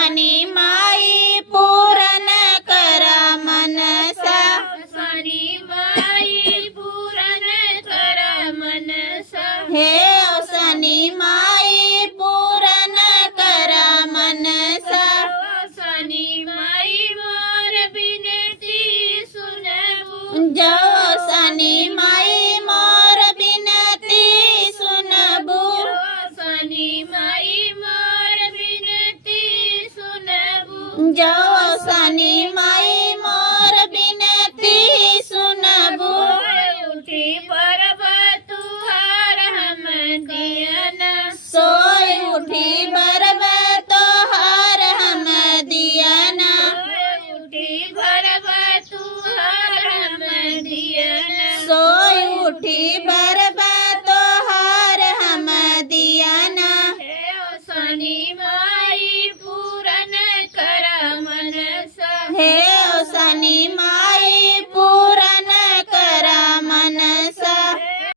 शनी माई पूर्ण करा मनसा शनी माई पूर्ण करा मनसा हे शनी माई पूर्ण करा मनसा शनी माई मोर बिनती सुनबू जो शनि माई मोर बिनती सुनबू शनि माई मोर बिनती सुनबू जो शनि माई मोर बिनती सुनबू उठी परब तुहार हम दियना सोई उठी बरब तोहार हम दियना उठी भरब तुहार हम दियना सोई उठी बरब तोहार हम दियना हे ओ शनि माई पूर्ण करा मनसा हे शनि